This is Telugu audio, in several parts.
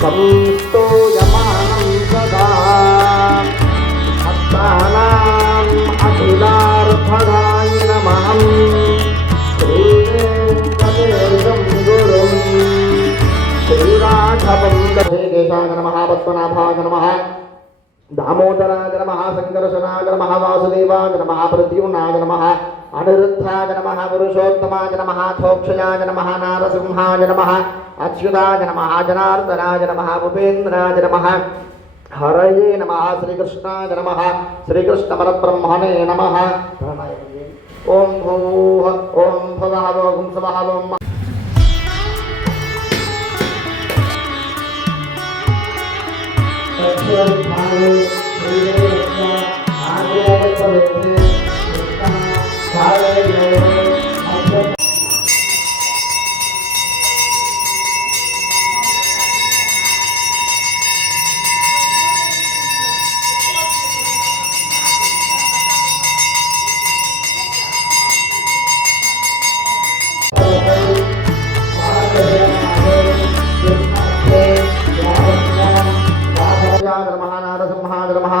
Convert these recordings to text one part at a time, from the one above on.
संस्तूयमानं सदा भक्तानाम् अखिलार्थदाय नमः श्रीवेङ्कटेशं गुरुं श्रीराघवं देशाय नमः पद्मनाभाय नमः दामोदराय नमः संकर्षणाय नमः वासुदेवाय नमः प्रद्युम्नाय नमः अनिरुद्धाय नमः पुरुषोत्तमाय नमः क्षोक्षयाय नमः नारसिंहाय नमः अच्युताय नमः जनार्दनाय नमः भूपेन्द्राय नमः हरये नमः श्रीकृष्णाय नमः श्रीकृष्णपरब्रह्मणे नमः ओम भूः ओम भुवः ओम स्वः ओम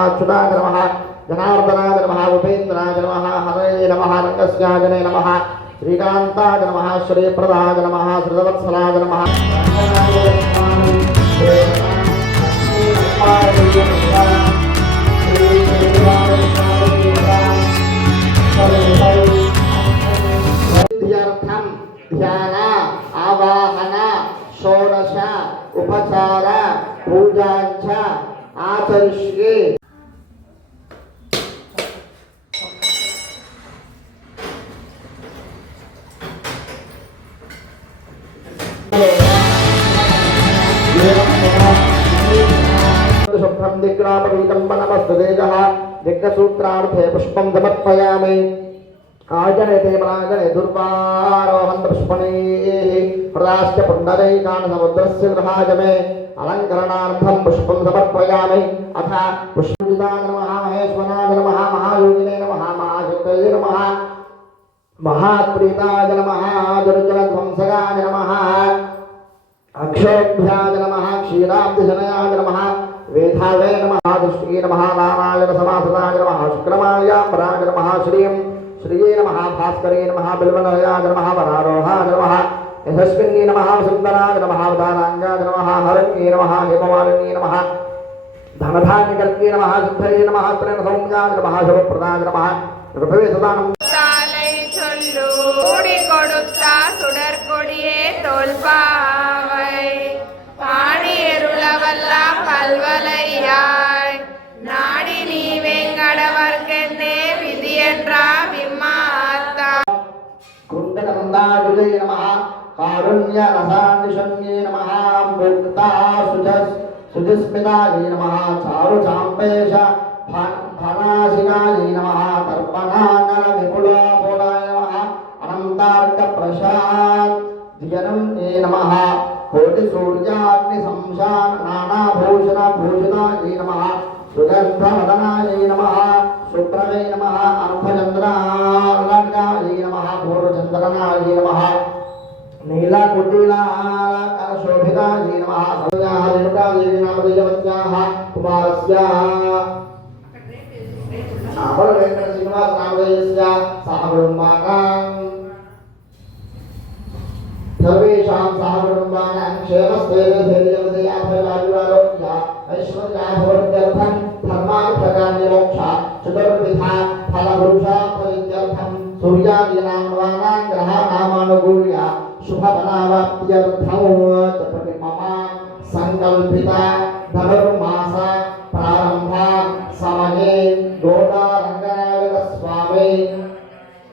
अच्युताय नमः जनार्दनाय नमः भूपेन्द्राय नमः हरये नमः रङ्गस्याजने नमः श्रीकान्ताय नमः श्रीप्रदाय नमः श्रीवत्सलाय नमः ध्यान आवाहन षोडश उपचार पूजाञ्च आचरिष्ये शुभ्रं दिग्रापवीतं वनमस्तुतेजः यज्ञसूत्रार्थे पुष्पं समर्पयामि आजनेते मलाजने दुर्वारोहन्त पुष्पणैः प्रदाश्च पुण्डरैकान् समुद्रस्य गृहाय मे अलङ्करणार्थं पुष्पं समर्पयामि अथ पुष्पपूजिताय नमः महेश्वराय नमः महायोगिने नमः महाशक्तये नमः महाप्रीताय नमः दुर्जनध्वंसकाय नमः अक्षोभ्याय नमः क्षीराब्धिशनयाय नमः वेधावे नमः दुष्टे नमः नारायण समासदाय नमः शुक्रमायाम्बराय नमः श्रियं श्रिये नमः भास्करे नमः बिल्वनयाय नमः वरारोहाय नमः यशस्विन्ये नमः सुन्दराय नमः उदानाङ्गाय नमः हरण्ये नमः हेममालिन्ये नमः धनधान्यकर्त्ये नमः सिद्धये नमः प्रेमसौम्याय नमः शुभप्रदाय नमः ऋभवे सदानं கொடுத்தா சுடற்கொடியே தோல்பாவை பாடி எருளவல்லாம் பல்வலையாய் நாடி நீ வெங்கடவர்க்கென்னே விதி என்றா விம்மாத்தா குண்டகந்தாஜுலே நமः காருண்ய ரசாநிஷண்யே நமः முக்தா சுஜஸ்மிதாயே நமः சாரு சாம்பேஷ फणाशिकायै नमः तर्पणानल विपुलोपोलाय नमः अनन्तार्क प्रसाद धियनम्ये नमः कोटिसूर्याग्नि संशान नानाभूषण भूषितायै नमः सुगन्धवदनायै नमः सुप्रभे नमः अर्धचन्द्रालङ्कायै नमः पूर्वचन्द्रनायै नमः नीलकुटिलालकशोभितायै नमः रेणुकायै नामदेवत्याः कुमारस्याः अपर वेंकट श्रीनिवास नामधेयस्य सहकुटुम्बानां सर्वेषां सहकुटुम्बानां क्षेमस्थैर्यधैर्यवदयाभयायुरारोग्य ऐश्वर्याभिवृद्ध्यर्थं धर्मार्थकार्यमोक्ष चतुर्विधा फलपुरुषार्थं सूर्यादीनां नवानां ग्रहाणामानुकूल्य शुभफलावाप्त्यर्थं तपति मम संकल्पिता धनुर्मास प्रारंभ समये गोदा रंगनायक स्वामी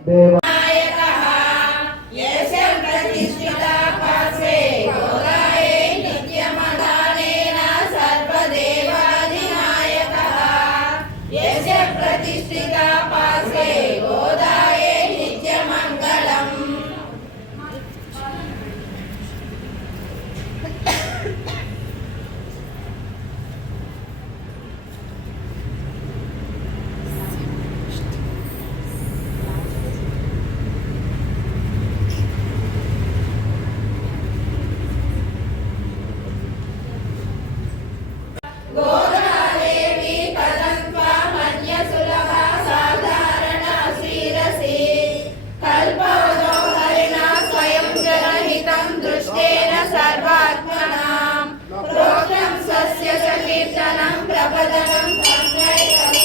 देव दृष्टेन सर्वात्मनां प्रोक्तं स्वस्य सकीर्तनं प्रबदनं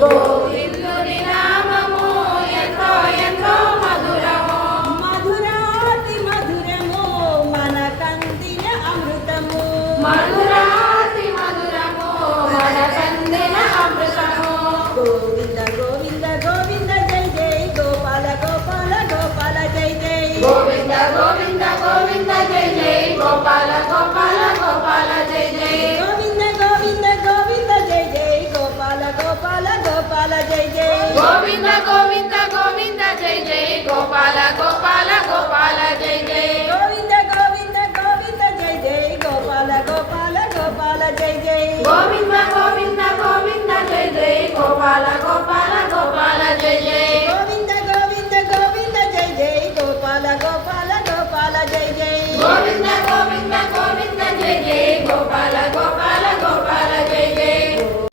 గోవిందుని నామము ఎంతో ఎంతో మధురము మధురాతి మధురము మన కందిన అమృతము మధురాతి మధురము మన కందిన అమృతము గోవింద గోవింద గోవింద జై జై గోపాల గోపాల గోపాల జై జై గోవింద గోవింద గోవింద జై జై గోపాల గోపాల గోపాల జై జై గోవింద గోవింద గోవింద జై జై గోపాల గోపాల గోపాల జై జై గోవింద గోవింద గోవింద జై జై గోపాల గోపాల గోపాల జై జై గోవింద గోవింద గోవింద జై జై గోపాల గోపాల గోపాల జై జై గోవింద గోవింద గోవింద జై జై గోపాల గోపాల గోపాల జై జై గోవింద గోవింద గోవింద జై జై గోపాల గోపాల గోపాల జై జై గోవింద గోవింద గోవింద జై జై గోపాల గోపాల గోపాల జై జై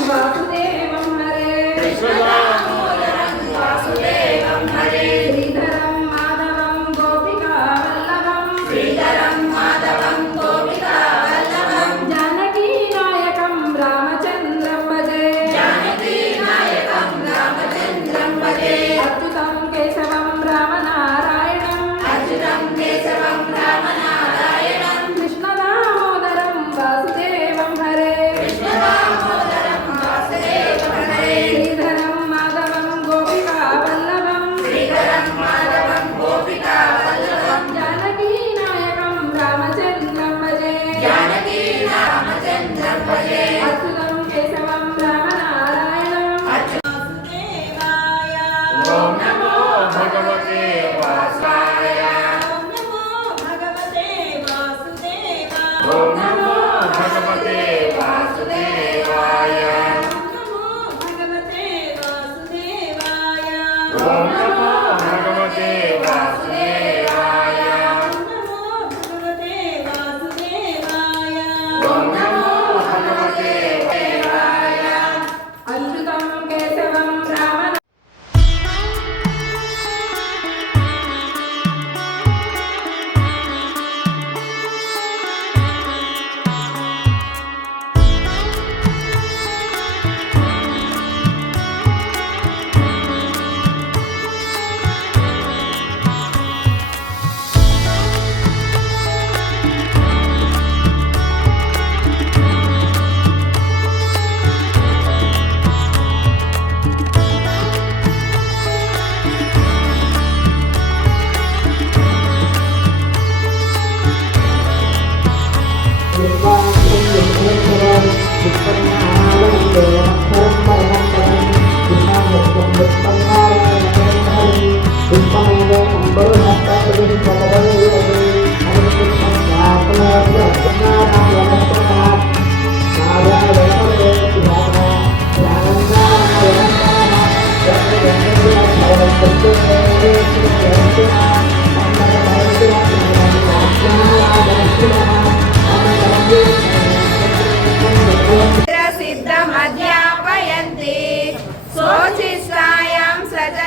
వాసుదేవం హరే కృష్ణ దామోదరం వాసుదేవం హరే శ్రీధరం మాధవం గోపికా వల్లభం శ్రీధరం మాధవం గోపికా వల్లభం జానకీ నాయకం రామచంద్రం భజే జానకీ నాయకం రామచంద్రం భజే అచ్యుతం కేశవం రామనారాయణం అచ్యుతం కేశవం రామనారాయణం కృష్ణ దామోదరం వాసుదేవం హరే కృష్ణ దామోదరం వాసుదేవం హరే శ్రీధరం మాధవం గోపికా వల్లభం శ్రీధరం మాధవం గోపికా వల్లభం జానకీ నాయకం రామచంద్రం భజే జానకీ రామచంద్రం భజే అచ్యుతం కేశవం రామనారాయణం వాసుదేవాయ ఓం నమో భగవతే వాసుదేవాయ ఓం నమో భగవతే వాసుదేవాయ ఓం నమో భగవతే వాసుదేవాయ ఓం నమో భగవతే వాసుదేవాయ అచ్యుతం కేశవం రామ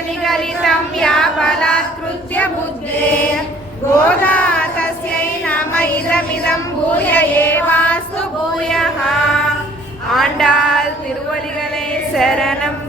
निगलितं या बलात्कृत्य बुद्धे गोदा तस्यै नम इदमिदं भूय एवास्तु भूयः आण्डाल् तिरुवलिगले शरणं